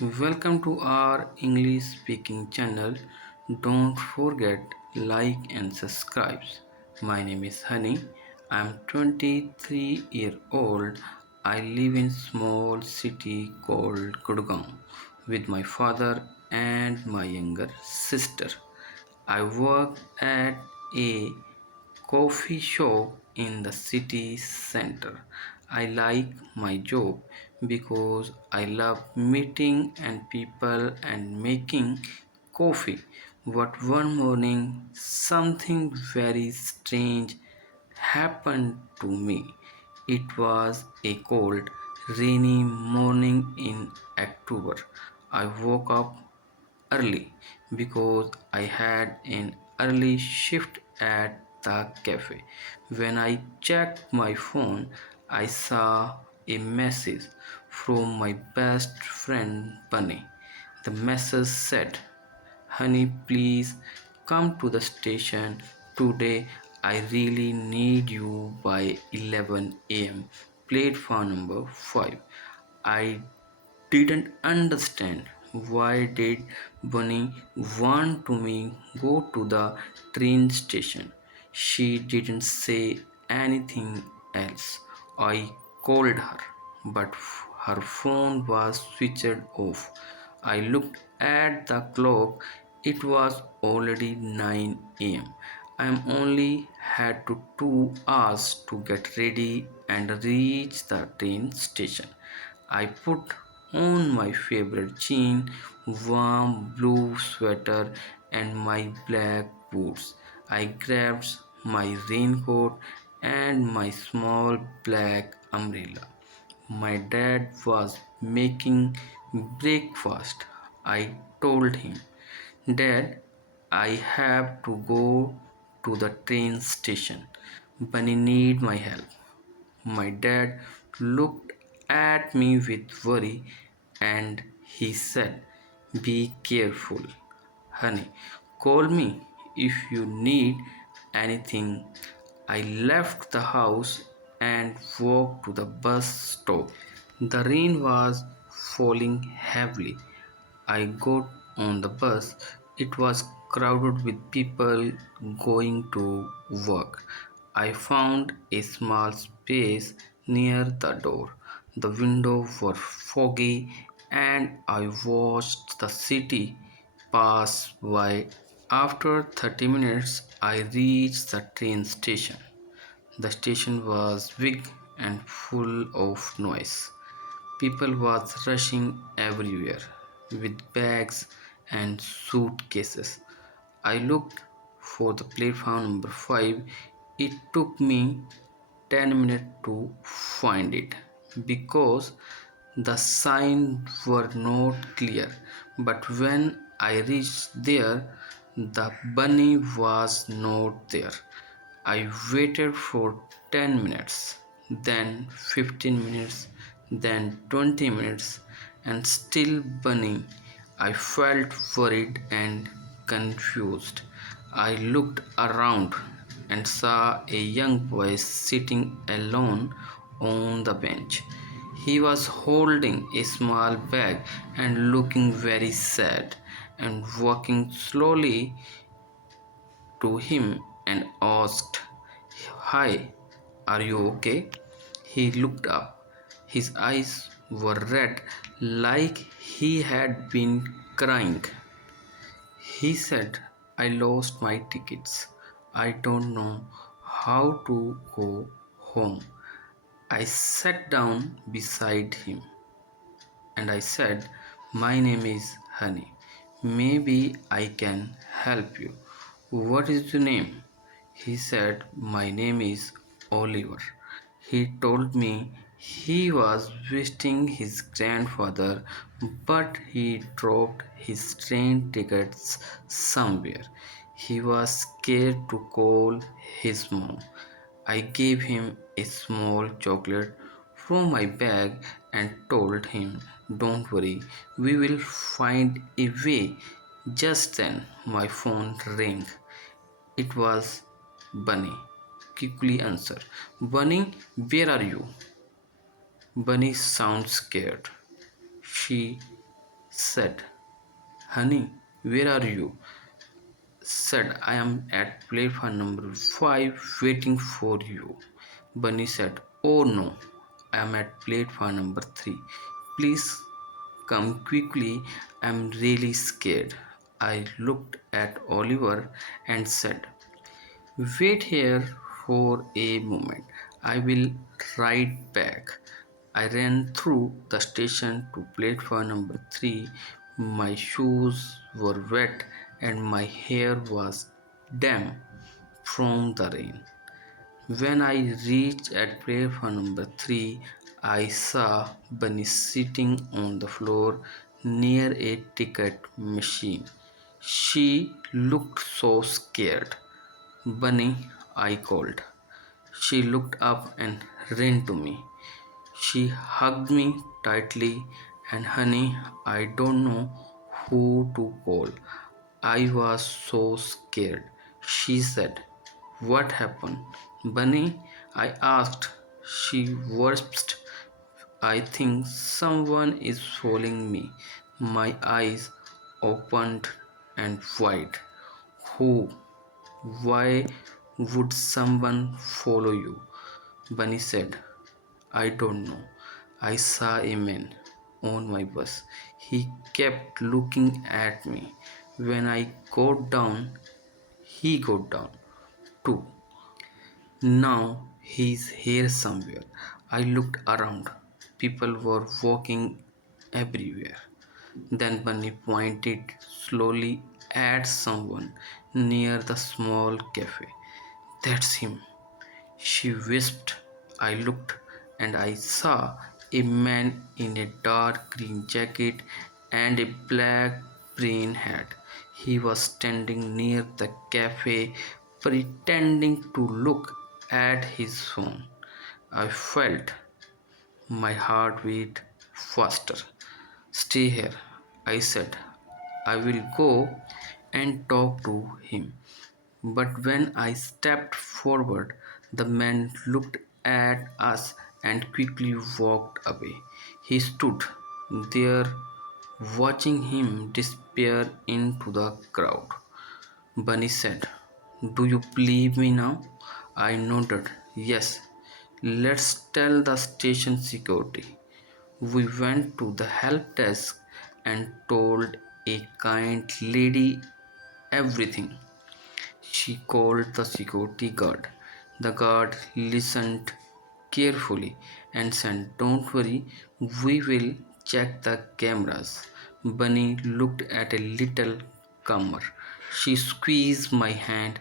Welcome to our English speaking channel. Don't forget like and subscribe. My name is Honey. I'm 23 year old. I live in small city called Gurgaon with my father and my younger sister. I work at a coffee shop in the city center. I like my job because I love meeting and people and making coffee. But one morning something very strange happened to me. It was a cold, rainy morning in October. I woke up early because I had an early shift at the cafe. When I checked my phone, I saw a message from my best friend Bunny. The message said, "Honey, please come to the station today. I really need you by 11 a.m. Platform number 5." I didn't understand why did Bunny want to me go to the train station. She didn't say anything else. I called her, but her phone was switched off. I looked at the clock. It was already 9 a.m. I only had 2 hours to get ready and reach the train station. I put on my favorite jean, warm blue sweater, and my black boots. I grabbed my raincoat and my small black umbrella. My dad was making breakfast. I told him, "Dad, I have to go to the train station. Bunny need my help." My dad looked at me with worry and he said, "Be careful, honey. Call me if you need anything." I left the house and walked to the bus stop. The rain was falling heavily. I got on the bus. It was crowded with people going to work. I found a small space near the door. The windows were foggy and I watched the city pass by. After 30 minutes, I reached the train station. The station was big and full of noise. People was rushing everywhere with bags and suitcases. I looked for the platform number 5. It took me 10 minutes to find it because the signs were not clear. But when I reached there, the bunny was not there. I waited for 10 minutes, then 15 minutes, then 20 minutes, and still Bunny. I felt worried and confused. I looked around and saw a young boy sitting alone on the bench. He was holding a small bag and looking very sad and walking slowly to him and asked, "Hi, are you okay?" He looked up. His eyes were red like he had been crying. He said, "I lost my tickets. I don't know how to go home." I sat down beside him and I said, "My name is Honey. Maybe I can help you." "What is your name?" He said, "My name is Oliver." He told me he was visiting his grandfather, but he dropped his train tickets somewhere. He was scared to call his mom. I gave him a small chocolate from my bag and told him, "Don't worry, we will find a way." Just then, my phone rang. It was Bunny. Quickly answered. "Bunny, where are you?" Bunny sounds scared. She said, "Honey, where are you?" Said, "I am at platform number 5 waiting for you." Bunny said, "Oh no, I am at platform number 3. Please come quickly, I'm really scared." I looked at Oliver and said, "Wait here for a moment. I will right back." I ran through the station to platform number 3. My shoes were wet and my hair was damp from the rain. When I reached at platform number 3, I saw Bunny sitting on the floor near a ticket machine. She looked so scared. "Bunny," I called. She looked up and ran to me. She hugged me tightly, and honey, I don't know who to call. I was so scared. She said, "What happened?" "Bunny," I asked. She gasped. "I think someone is following me." My eyes opened and wide. "Who? Why would someone follow you?" Bunny said, "I don't know. I saw a man on my bus. He kept looking at me. When I got down, he got down too. Now he's here somewhere." I looked around. People were walking everywhere. Then Bunny pointed slowly at someone near the small cafe. "That's him," she whispered. I looked and I saw a man in a dark green jacket and a black brain hat. He was standing near the cafe, pretending to look at his phone. I felt my heart beat faster. "Stay here," I said. "I will go and talk to him." But when I stepped forward, the man looked at us and quickly walked away. He stood there watching him disappear into the crowd. Bunny said, "Do you believe me now?" I nodded, "Yes, let's tell the station security." We went to the help desk and told a kind lady everything. She called the security guard. The guard listened carefully and said, "Don't worry, we will check the cameras." Bunny looked at a little calmer. She squeezed my hand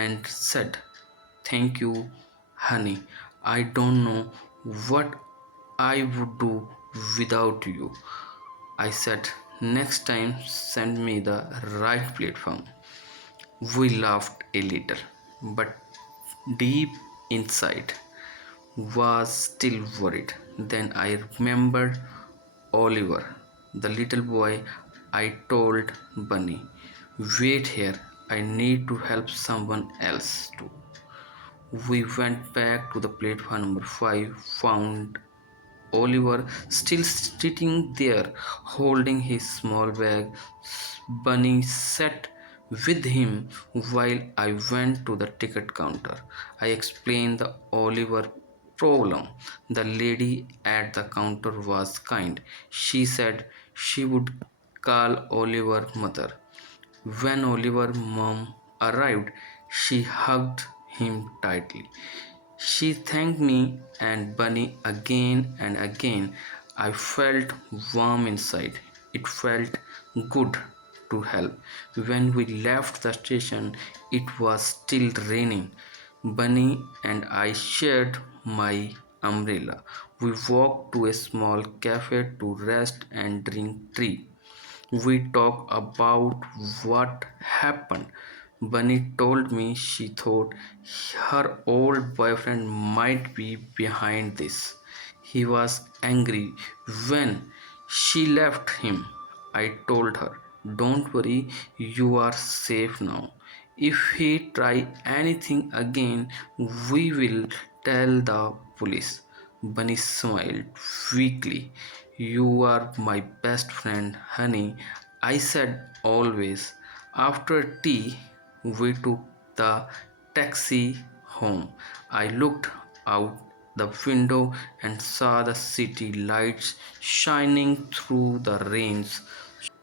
and said, "Thank you, honey. I don't know what I would do without you." I said, "Next time, send me the right platform." We laughed a little, but deep inside was still worried. Then I remembered Oliver, the little boy I told Bunny, "Wait here, I need to help someone else too." We went back to the platform number 5, found Oliver still sitting there holding his small bag. Bunny sat with him while I went to the ticket counter. I explained the Oliver problem. The lady at the counter was kind. She said she would call Oliver's mother. When Oliver's mom arrived, she hugged him tightly. She thanked me and Bunny again and again. I felt warm inside. It felt good to help. When we left the station, it was still raining. Bunny and I shared my umbrella. We walked to a small cafe to rest and drink tea. We talked about what happened. Bunny told me she thought her old boyfriend might be behind this. He was angry when she left him. I told her, "Don't worry, you are safe now. If he try anything again, we will tell the police." Bunny smiled weakly. You are my best friend, honey, I said always. After tea, we took the taxi home. I looked out the window and saw the city lights shining through the rains.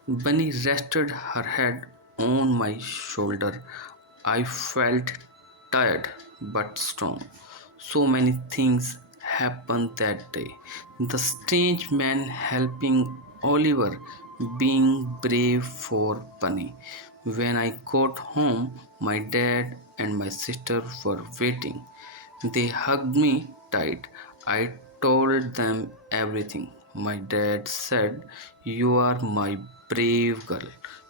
Bunny rested her head on my shoulder. I felt tired but strong. So many things happened that day. The strange man helping Oliver, being brave for Bunny. When I got home, my dad and my sister were waiting. They hugged me tight. I told them everything. My dad said, "You are my brave girl."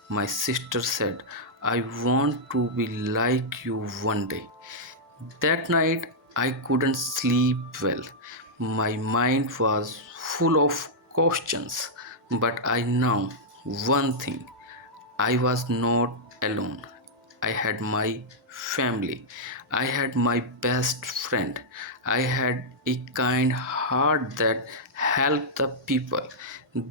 My sister said, "I want to be like you one day." That night I couldn't sleep well. My mind was full of questions, but I know one thing: I was not alone. I had my family. I had my best friend. I had a kind heart that helped the people.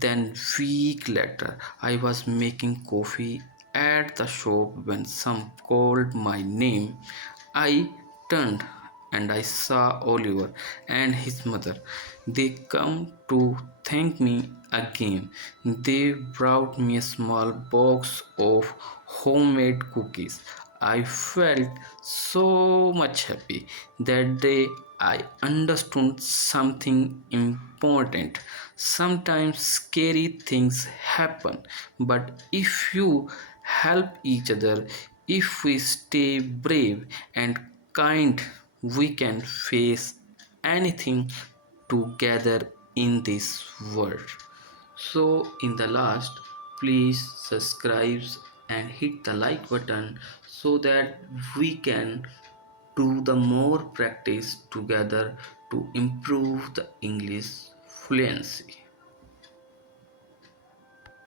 Then week later, I was making coffee at the shop when some called my name. I turned and I saw Oliver and his mother. They come to thank me again. They brought me a small box of homemade cookies. I felt so much happy. That day I understood something important. Sometimes scary things happen, but if you help each other, if we stay brave and kind, we can face anything together in this world. So, in the last, please subscribe and hit the like button so that we can do the more practice together to improve the English fluency.